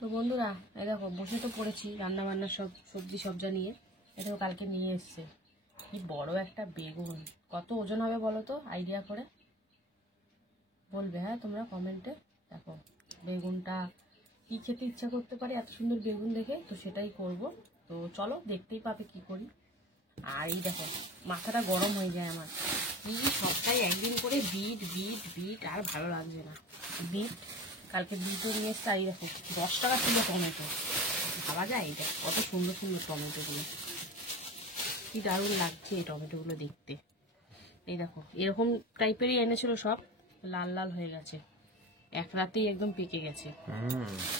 তো বন্ধুরা এই দেখো বসে তো পড়েছি রান্না বান্না সব সবজি সবজা নিয়ে। এটা কালকে নিয়ে এসছে কি বড় একটা বেগুন, কত ওজন হবে বলো তো, আইডিয়া করে বলবে হ্যাঁ তোমরা কমেন্টে। দেখো বেগুনটা কি খেতে ইচ্ছা করতে পারে এত সুন্দর বেগুন দেখে, তো সেটাই করব। তো চলো দেখতেই পাবে কি করি। আর এই দেখো মাথাটা গরম হয়ে যায় আমার, কি সপ্তাহে একদিন করে বিট বিট বিট আর ভালো লাগছে না। বিট কালকে বিটও নিয়ে এসছে। আর এই দেখো 10 টাকা কিলো টমেটো, ভাবা যায় এটা কত সুন্দর সুন্দর টমেটোগুলো, কি দারুণ লাগছে এই টমেটোগুলো দেখতে। এই দেখো এরকম টাইপেরই এনেছিল, সব লাল লাল হয়ে গেছে, এক রাতেই একদম পেকে গেছে।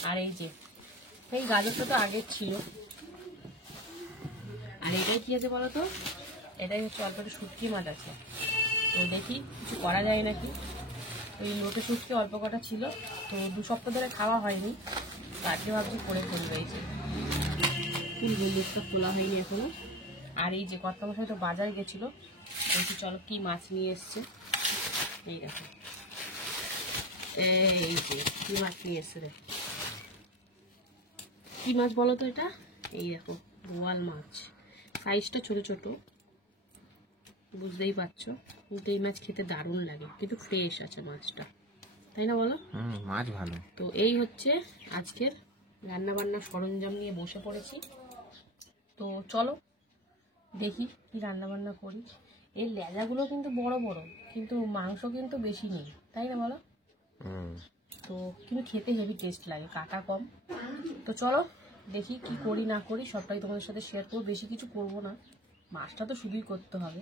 আর এই যে এই গাজরটা তো আগের ছিল। আর এটাই কি আছে বলো তো, এটাই হচ্ছে অল্প একটু শুটকি মাছ আছে। তো দেখি কিছু করা যায় নাকি। ওই লোটে শুটকি অল্প কটা ছিল, তো 2 সপ্তাহ ধরে খাওয়া হয়নি, তো আজকে ভাবছি করে ফেলবো। এই যে ফুল বন্দুকটা খোলা হয়নি এখনো। আর এই যে কর্তামশাই তো বাজার গেছিলো, বলছি চলো কি মাছ নিয়ে এসছে। এই দেখো এই যে কি মাছ নিয়ে এসছে রে, কি মাছ বলো তো এটা। এই দেখো বোয়াল মাছ, সাইজটা ছোট ছোট বুঝতেই পারছো, কিন্তু এই মাছ খেতে দারুণ লাগে, কিন্তু ফ্রেশ আছে মাছটা, তাই না বলো? মাছ ভালো। তো এই হচ্ছে আজকের রান্না বান্নার সরঞ্জাম নিয়ে বসে পড়েছি। তো চলো দেখি কি রান্না বান্না করি। এই লেজাগুলো কিন্তু বড় বড়, কিন্তু মাংস কিন্তু বেশি নেই, তাই না বলো? তো কিন্তু খেতে হেভি টেস্ট লাগে, কাটা কম। তো চলো দেখি কি করি না করি সবটাই তোমাদের সাথে শেয়ার করবো। বেশি কিছু করব না, মাছটা তো শুধুই করতে হবে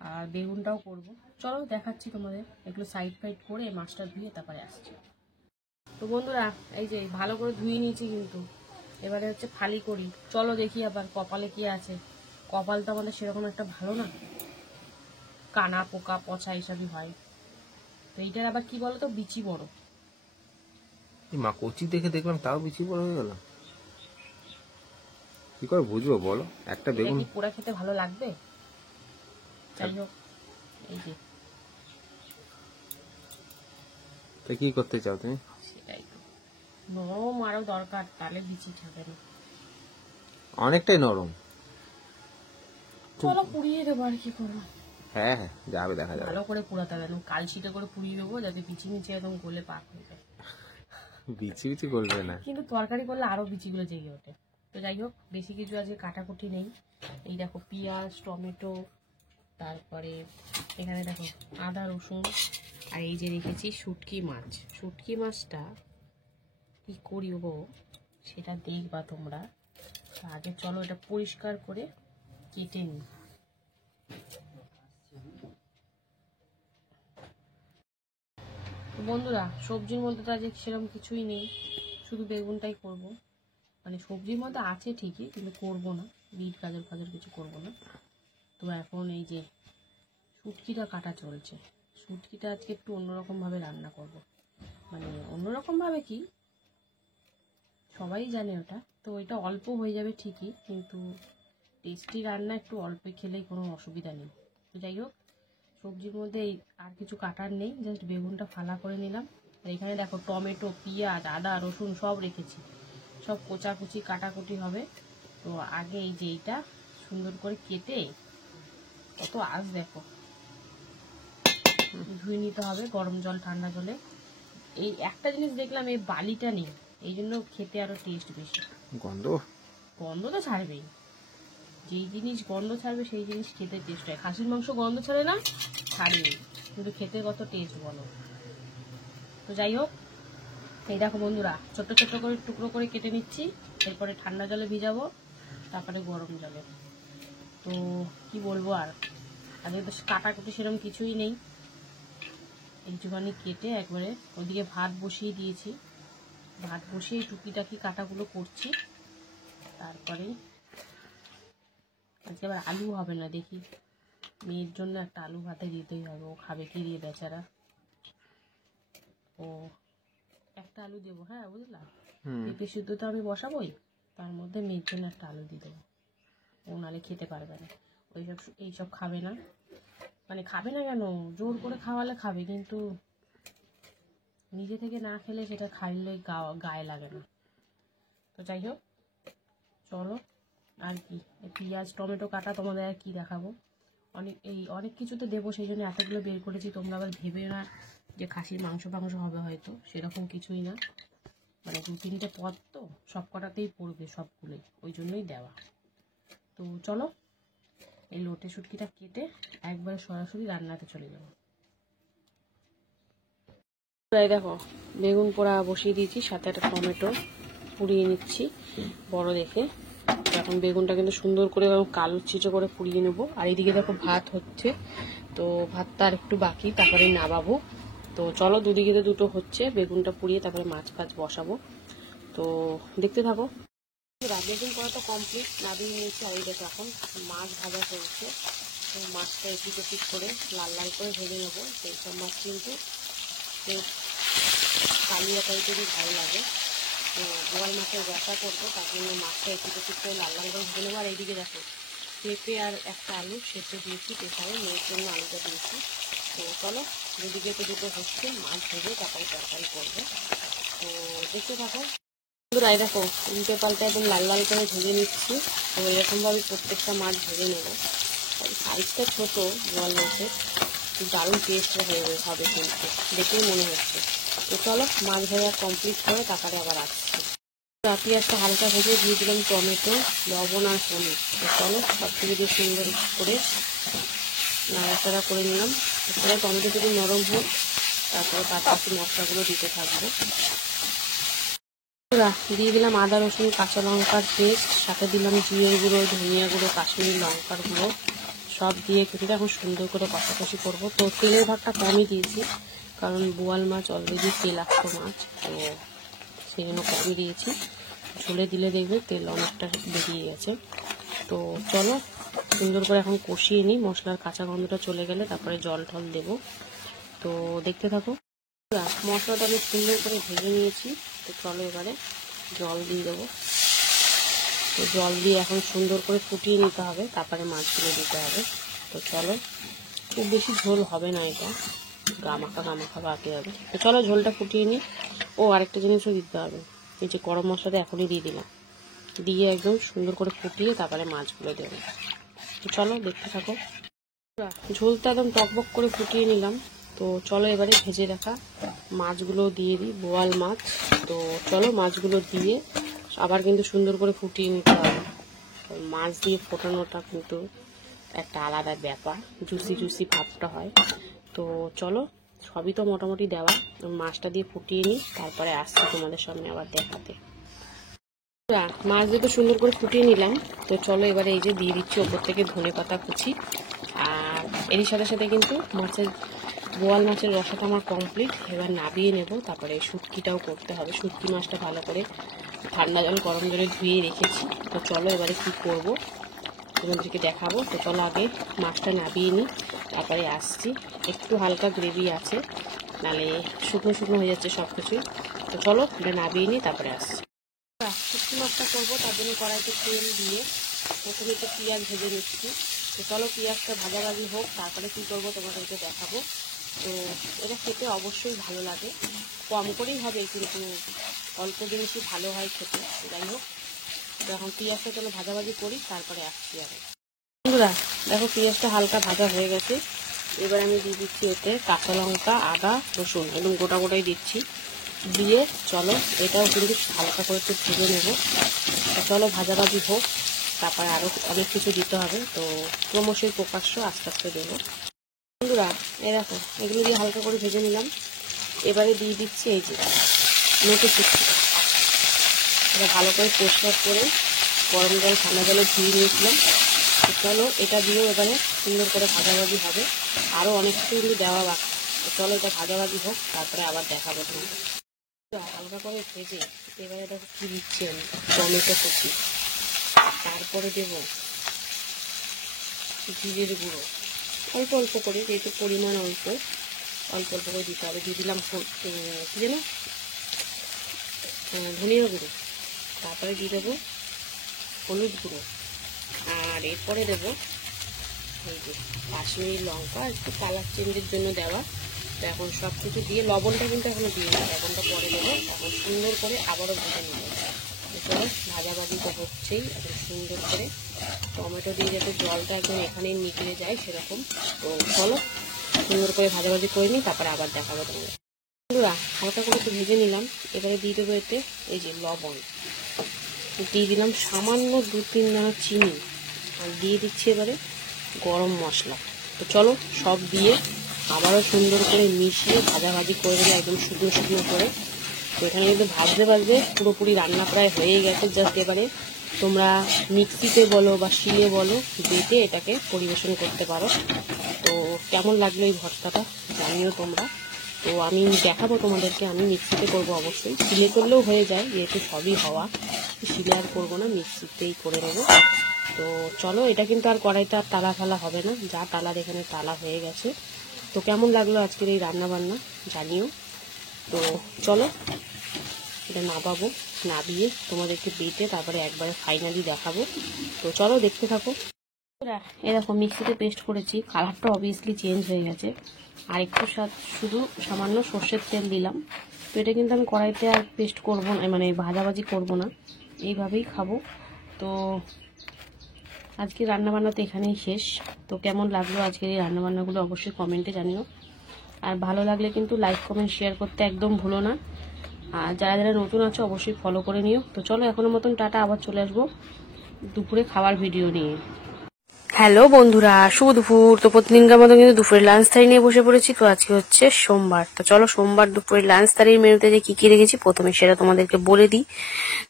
আর বেগুনটাও করব। চলো দেখাচ্ছি তোমাদের, এগুলো সাইড ফাইড করে মাছটা ধুয়ে তারপরে আসছি। তো বন্ধুরা এই যে ভালো করে ধুয়ে নিয়েছি, কিন্তু এবারে হচ্ছে ফালি করি। চলো দেখি আবার কপালে কি আছে। কপাল তো আমাদের সেরকম একটা ভালো না, কানা পোকা পচা এইসবই হয়। তো এইটার আবার কি বলতো, বিচি বড়। মা কচি দেখে দেখলাম, তাও বিচি বড় হয়ে গেল। কি করে বুঝবো বলো? একটা বেগুন কি পোড়া খেতে ভালো লাগবে? যাই হোক এই যে তো কি করতে চাও তুমি? সেটাই তো, নরম আরো দরকার, তাহলে বিচি খাবে না। অনেকটাই নরম। চলো পুড়িয়ে দেবো, আর কি করবো। হ্যাঁ হ্যাঁ, যাবে, দেখা যাবে। ভালো করে পুড়াতে হবে, একদম কালশিটে করে পুড়িয়ে দেবো, যাতে বিচি নিচে একদম গলে পাক হয়ে যায়। বিচি বিচি করবে না। কিন্তু তরকারি করলে আরো বিচিগুলো জেগে ওঠে। তো যাই হোক বেশি কিছু আজকে কাটাকুটি নেই। এই দেখো পেঁয়াজ টমেটো, তারপরে এখানে দেখো আদা রসুন, আর এই যে রেখেছি শুটকি মাছ। শুটকি মাছটা কি করিব সেটা দেখবা তোমরা। আগে চলো এটা পরিষ্কার করে কেটে নিই। তো বন্ধুরা সবজির মধ্যে তো আজকে সেরকম কিছুই নেই, শুধু বেগুনটাই করব। মানে সবজির মধ্যে আছে ঠিকই, কিন্তু করব না, বিট গাজর ফাজর কিছু করব না। তো এখন এই যে শুটকিটা কাটা চলছে। শুটকিটা আজকে একটু অন্যরকমভাবে রান্না করব। মানে অন্যরকমভাবে কি, সবাই জানে ওটা, তো এটা অল্প হয়ে যাবে ঠিকই, কিন্তু টেস্টি রান্না একটু অল্প খেলেই কোনো অসুবিধা নেই। তো যাই হোক সবজির মধ্যে এই আর কিছু কাটার নেই, জাস্ট বেগুনটা ফালা করে নিলাম। আর এখানে দেখো টমেটো পেঁয়াজ আদা রসুন সব রেখেছি, সব কোচাকুচি কাটাকুটি হবে। তো আগে এই যে এইটা সুন্দর করে কেটে, কত আঁশ দেখো, ধুয়ে নিতে হবে গরম জল ঠান্ডা জলে। এই একটা জিনিস দেখলাম, এই বালিটা নেই, এই জন্য খেতে আরো টেস্ট বেশি। গন্ধ গন্ধ তো ছাড়বেই, যেই জিনিস গন্ধ ছাড়বে সেই জিনিস খেতে টেস্ট হয়। খাসির মাংস গন্ধ ছাড়ে না, ছাড়বে, কিন্তু খেতে কত টেস্ট বলো। তো যাই হোক এই দেখো বন্ধুরা ছোট ছোট করে টুকরো করে কেটে নিচ্ছি, এরপরে ঠান্ডা জলে ভিজাবো, তারপরে গরম জলে। তো কি বলবো আর, আগে তো কাটাকুটি সেরকম কিছুই নেই, একটুখানি কেটে একবারে ওইদিকে ভাত বসিয়ে দিয়েছি। ভাত বসিয়ে টুকিটাকি কাটাগুলো করছি। তারপরে আজকে আবার আলু হবে না, দেখি মেয়ের জন্য একটা আলু ভাতে দিতেই হবে, ও খাবে কি দিয়ে বেচারা। ও একটা আলু দেবো, হ্যাঁ বুঝলাম, পেঁপে সিদ্ধ তো আমি বসাবোই, তার মধ্যে মেয়ের জন্য একটা আলু দিয়ে দেবো, ও নাহলে খেতে পারবে না। ওইসব এইসব খাবে না, মানে খাবে না কেন, জোর করে খাওয়ালে খাবে, কিন্তু নিজে থেকে না খেলে সেটা খাইলে গায়ে লাগে না। তো যাই হোক, চলো আর কি, পেঁয়াজ টমেটো কাটা তোমাদের আর কি দেখাবো, অনেক কিছু তো দেবো, সেই জন্য এতগুলো বের করেছি। তোমরা আবার ভেবে না যে খাসির মাংস হবে, হয়তো সেরকম কিছুই না, মানে 2-3টে পদ তো সব কটাতেই পড়বে সবগুলোই, ওই জন্যই দেওয়া। তো চলো এই লোটে শুটকিটা কেটে একবারে সরাসরি রান্নাতে চলে যাবো। দেখো বেগুন পোড়া বসিয়ে দিয়েছি, সাথে একটা টমেটো পুড়িয়ে নিচ্ছি বড় দেখে। এখন বেগুনটা কিন্তু সুন্দর করে কালো চিচো করে পুড়িয়ে নেবো। আর এইদিকে দেখো ভাত হচ্ছে, তো ভাতটা আর একটু বাকি, তারপরে নামাবো। তো চলো, দুদিকে তো দুটো হচ্ছে, বেগুনটা পুড়িয়ে তারপরে মাছ ফাছ বসাবো, তো দেখতে থাকো। বেগুন করাটা কমপ্লিট, নামিয়ে নিয়েছি। আর এই দেখো এখন মাছ ভাজা চলছে, তো মাছটা এপিট ওপিট করে লাল লাল করে ভেজে নেবো। সেই সব মাছ কিন্তু কালিয়া টাইপেরই ভালো লাগে। তো বোয়াল মাছের রসা করবো, তার জন্য মাছটা এপিট ওপিট করে লাল লাল করে ভেজে নেবো। আর এইদিকে দেখো পেঁপে আর একটা আলু সেদ্ধ দিয়েছি প্রেসারে, মেয়ের জন্য আলুটা দিয়েছি। তো চলো, দুদিকে তো দুটো হচ্ছে, মাছ ভেজে তারপরে তরকারি করবো, তো দেখতে থাকো। এই দেখো উল্টে পাল্টা একদম লাল লাল করে ভেজে নিচ্ছি। তো এরকমভাবে প্রত্যেকটা মাছ ভেজে নেবো। সাইজটা ছোটো বোয়াল মাছের, দারুণ টেস্ট হবে কিন্তু, দেখেই মনে হচ্ছে। তো চলো মাছ ভাজা কমপ্লিট করে তারপরে আবার আসছি। পেঁয়াজটা হালকা ভেজে দিয়ে দিলাম টমেটো, লবণ আর হলুদ। তো চলো সব থেকে দিয়ে সুন্দর করে নাড়াচাড়া করে নিলাম। এরপরে টমেটো যদি নরম হোক, তারপরে বাকি মশলাগুলো দিতে থাকবো। দিয়ে দিলাম আদা রসুন কাঁচা লঙ্কার পেস্ট, সাথে দিলাম জিরের গুঁড়ো, ধনিয়া গুঁড়ো, কাশ্মীরি লঙ্কার গুঁড়ো, সব দিয়ে কিছুটা এখন সুন্দর করে কষাকষি করবো। তো তেলের ভাগটা কমই দিয়েছি, কারণ বোয়াল মাছ অলরেডি তেলাক্ত মাছ, তো সেই জন্য কমই দিয়েছি। ঝোলে দিলে দেখবে তেল অনেকটা বেরিয়ে গেছে। তো চলো সুন্দর করে এখন কষিয়ে নিই, মশলার কাঁচা গন্ধটা চলে গেলে তারপরে জল টল দেবো। তো দেখতে থাকো। মশলাটা আমি সুন্দর করে ভেজে নিয়েছি, তো চলো এবারে জল দিয়ে দেবো। তো জল দিয়ে এখন সুন্দর করে ফুটিয়ে নিতে হবে, তারপরে মাছগুলো দিতে হবে। তো চলো, খুব বেশি ঝোল হবে না, এটা গামাখা বাকি হবে। তো চলো ঝোলটা ফুটিয়ে নিই। ও আরেকটা জিনিসও দিতে হবে, এই যে গরম মশলাটা এখনই দিয়ে দিলাম, দিয়ে একদম সুন্দর করে ফুটিয়ে তারপরে মাছগুলো দেবো। তো চলো দেখতে থাকো। ঝোলটা একদম টকবক করে ফুটিয়ে নিলাম। তো চলো এবারে ভেজে রাখা মাছগুলো দিয়ে দিই, বোয়াল মাছ। তো চলো মাছগুলো দিয়ে আবার কিন্তু সুন্দর করে ফুটিয়ে নিতে হবে। মাছ দিয়ে ফোটানোটা কিন্তু একটা আলাদা ব্যাপার, জুসি ভাবটা হয়। তো চলো সবই তো মোটামুটি দেওয়া, মাছটা দিয়ে ফুটিয়ে নিই, তারপরে আসছি তোমাদের সামনে আবার দেখাতে। মাছ দিয়ে তো সুন্দর করে ফুটিয়ে নিলাম। তো চলো এবারে এই যে দিয়ে দিচ্ছি ওপর থেকে ধনেপাতা কুচি। আর এরই সাথে সাথে কিন্তু বোয়াল মাছের রসাটা আমার কমপ্লিট। এবার নাবিয়ে নেব, তারপরে শুটকিটাও করতে হবে। শুটকি মাছটা ভালো করে ঠান্ডা জল গরম জলে ধুয়ে রেখেছি। তো চলো এবারে কি করব তোমাদেরকে দেখাবো। তো চলো আগে মাছটা নাবিয়ে নিই, তারপরে আসছি। একটু হালকা গ্রেভি আছে, নালে শুকনো হয়ে যাচ্ছে সব কিছুই। তো চলো এটা নাবিয়ে নিই, তারপরে আসছি। শুটকি মাছটা করবো, তার জন্য কড়াইতে তেল দিয়ে প্রথমে একটু পেঁয়াজ ভেজে নিচ্ছি। তো চলো পেঁয়াজটা ভাজাভাজি হোক, তারপরে কী করবো তোমাদেরকে দেখাবো। তো এটা খেতে অবশ্যই ভালো লাগে, কম করেই হবে কিন্তু অল্প জিনিসই ভালো হয় খেতে। যাই হোক, তো এখন পেঁয়াজটা চলো ভাজাভাজি করি, তারপরে আসছি আগে। বন্ধুরা দেখো পেঁয়াজটা হালকা ভাজা হয়ে গেছে। এবার আমি দিয়ে দিচ্ছি এতে কাঁচা লঙ্কা, আদা, রসুন একদম গোটাই দিচ্ছি। দিয়ে চলো এটাও কিন্তু হালকা করে একটু ভেজে নেবো। চলো ভাজাভাজি হোক, তারপরে আরও অনেক কিছু দিতে হবে। তো ক্রমশই প্রকাশ্য আস্তে আস্তে দেবো। বন্ধুরা এই দেখো এগুলো দিয়ে হালকা করে ভেজে নিলাম। এবারে দিয়ে দিচ্ছি এই যে লোটে শুটকি, এটা ভালো করে পরিষ্কার করে গরম জল ঠান্ডা জলে ধুয়ে নিয়েছিলাম। তো চলো এটা দিয়েও এবারে সুন্দর করে ভাজাভাজি হবে, আরও অনেক কিছু কিন্তু দেওয়া বাকি। তো চলো এটা ভাজাভাজি হোক, তারপরে আবার দেখাবো তোমাকে। হালকা করে ভেজে এবারে দেখো কি দিচ্ছি আমি, টমেটো কুচি, তারপরে দেবো জিরের গুঁড়ো অল্প করে, যেহেতু পরিমাণ অল্প করে দিতে হবে। দিয়ে দিলাম কি যেন ধনিয়া গুঁড়ো, তারপরে দিয়ে দেবো হলুদ গুঁড়ো, আর এরপরে দেবো এই যে কাশ্মীরি লঙ্কা, একটু কালার চেঞ্জের জন্য দেওয়া। তো এখন সব কিছু দিয়ে লবণটা কিন্তু এখনো দিয়ে নেবো, লবণটা পরে দেবো। এখন সুন্দর করে আবারও ভেজে নেবো। চলো ভাজাভাজি তো হচ্ছেই একদম সুন্দর করে, টমেটো দিয়ে যাতে জলটা একদম এখানেই নিকড়ে যায় সেরকম। তো চলো সুন্দর করে ভাজাভাজি করে নিই, তারপরে আবার দেখাবো তোমাদের। বন্ধুরা হালকা করে একটু ভেজে নিলাম, এবারে দিয়ে দেবো এতে এই যে লবণ, দিয়ে দিলাম সামান্য 2-3 দানা চিনি, আর দিয়ে দিচ্ছি এবারে গরম মশলা। তো চলো সব দিয়ে আবারও সুন্দর করে মিশিয়ে ভাজাভাজি করে দিলে একদম শুকনো শুকনো করে। তো এখানে কিন্তু ভাজতে ভাজতে পুরোপুরি রান্না প্রায় হয়ে গেছে, জাস্ট এবারে তোমরা মিক্সিতে বলো বা শিলে বলো বেটে এটাকে পরিবেশন করতে পারো। তো কেমন লাগলো এই ভর্তাটা জানিও তোমরা। তো আমি দেখাবো তোমাদেরকে, আমি মিক্সিতে করবো অবশ্যই, শিলে করলেও হয়ে যায় যেহেতু সবই হওয়া, শিলে আর করবো না, মিক্সিতেই করে নেবো। তো চলো এটা কিন্তু আর কড়াইতে আর তালা ফালা হবে না, যা তালার এখানে তালা হয়ে গেছে। তো কেমন লাগলো আজকের এই রান্না বান্না জানিও। তো চলো এটা নাবাবো, নাবিয়ে তোমাদেরকে বেটে তারপরে একবারে ফাইনালি দেখাবো। তো চলো দেখতে থাকো। এরকম মিক্সিতে পেস্ট করেছি, কালারটা অবভিয়াসলি চেঞ্জ হয়ে গেছে, আর একটু শুধু সামান্য সর্ষের তেল দিলাম। তো এটা কিন্তু আমি কড়াইতে আর পেস্ট করবো না, মানে ভাজাভাজি করবো না, এইভাবেই খাবো। তো আজকে রান্নাবান্না তো এখানেই শেষ। তো কেমন লাগলো আজকের এই রান্নাবান্নাগুলো অবশ্যই কমেন্টে জানিও, আর ভালো লাগলে কিন্তু লাইক কমেন্ট শেয়ার করতে একদম ভুলো না। আর যারা যারা নতুন আছো অবশ্যই ফলো করে নিও। তো চলো এখনো মতন টাটা, আবার চলে আসবো দুপুরে খাওয়ার ভিডিও নিয়ে। হ্যালো বন্ধুরা, শুভ দুপুর। তো প্রতিদিনকার মতো কিন্তু দুপুরের লাঞ্চ থালি নিয়ে বসে পড়েছি। তো আজকে হচ্ছে সোমবার, তো চলো সোমবার দুপুরের লাঞ্চ থালির মেনুতে যে কি রেখেছি প্রথমে সেটা তোমাদেরকে বলে দিই।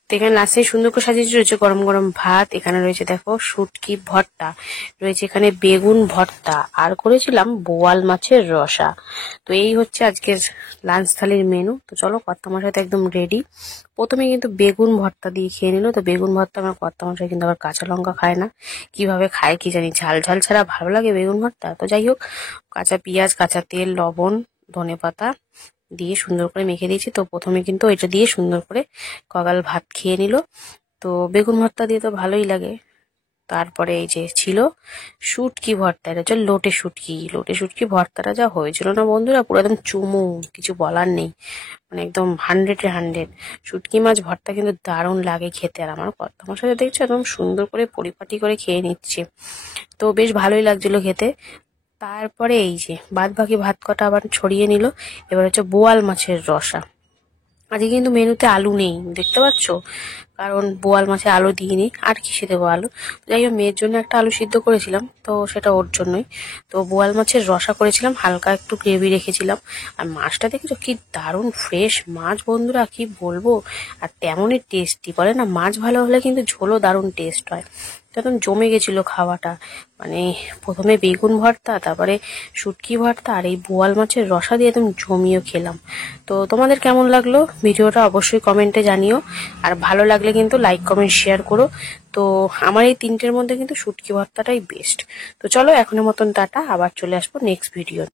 তো এখানে লাঞ্চে সুন্দর করে সাজিয়েছি, রয়েছে গরম গরম ভাত, এখানে রয়েছে দেখো শুটকি ভর্তা, রয়েছে এখানে বেগুন ভর্তা, আর করেছিলাম বোয়াল মাছের রসা। তো এই হচ্ছে আজকের লাঞ্চ থালির মেনু। তো চলো কর্তামশাই তো একদম রেডি। প্রথমে কিন্তু বেগুন ভর্তা দিয়ে খেয়ে নিল। তো বেগুন ভর্তা আমার কর্তামশাই কিন্তু আবার কাঁচা লঙ্কা খায় না, কিভাবে খায় কি জানি, ঝাল ঝাল ছাড়া ভালো লাগে বেগুন ভর্তা। তো যাই হোক, কাঁচা পেঁয়াজ, কাঁচা তেল, লবণ, ধনেপাতা দিয়ে সুন্দর করে মেখে দিয়েছি। তো প্রথমে কিন্তু এটা দিয়ে সুন্দর করে কগাল ভাত খেয়ে নিল। তো বেগুন ভর্তা দিয়ে তো ভালোই লাগে। তারপরে এই যে ছিল শুটকি ভর্তা, এটা হচ্ছে লোটে শুটকি। লোটে শুটকি ভর্তাটা যা হয়েছিল না বন্ধুরা, পুরো একদম চুমু, কিছু বলার নেই, মানে একদম 100-এ 100। শুটকি মাছ ভর্তা কিন্তু দারুণ লাগে খেতে, আর আমার কর্তামশাই সাথে দেখছো একদম সুন্দর করে পরিপাটি করে খেয়ে নিচ্ছে। তো বেশ ভালোই লাগছিল খেতে। তারপরে এই যে বাদ বাকি ভাত কটা আবার ছড়িয়ে নিল। এবার হচ্ছে বোয়াল মাছের রসা। আজকে কিন্তু মেনুতে আলু নেই, দেখতে পাচ্ছ, কারণ বোয়াল মাছে আলু দিইনি, আর কিসে দেবো আলু। যাই হোক, মেয়ের জন্য একটা আলু সিদ্ধ করেছিলাম, তো সেটা ওর জন্যই। তো বোয়াল মাছের রসা করেছিলাম, হালকা একটু গ্রেভি রেখেছিলাম। আর মাছটা দেখেছো কি দারুণ ফ্রেশ মাছ বন্ধুরা, কি বলবো, আর তেমনই টেস্টি। বলে না মাছ ভালো হলে কিন্তু ঝোলও দারুণ টেস্ট হয়। তো একদম জমে গেছিল খাওয়াটা, মানে প্রথমে বেগুন ভর্তা, তারপরে শুটকি ভর্তা, আর এই বোয়াল মাছের রসা দিয়ে একদম জমিয়ে খেলাম। তো তোমাদের কেমন লাগলো ভিডিওটা অবশ্যই কমেন্টে জানিও, আর ভালো লাগলে কিন্তু লাইক কমেন্ট শেয়ার করো। তো আমার এই তিনটের মধ্যে কিন্তু শুটকি ভর্তাটাই বেস্ট। তো চলো এখনের মতন টাটা, আবার চলে আসবো নেক্সট ভিডিও।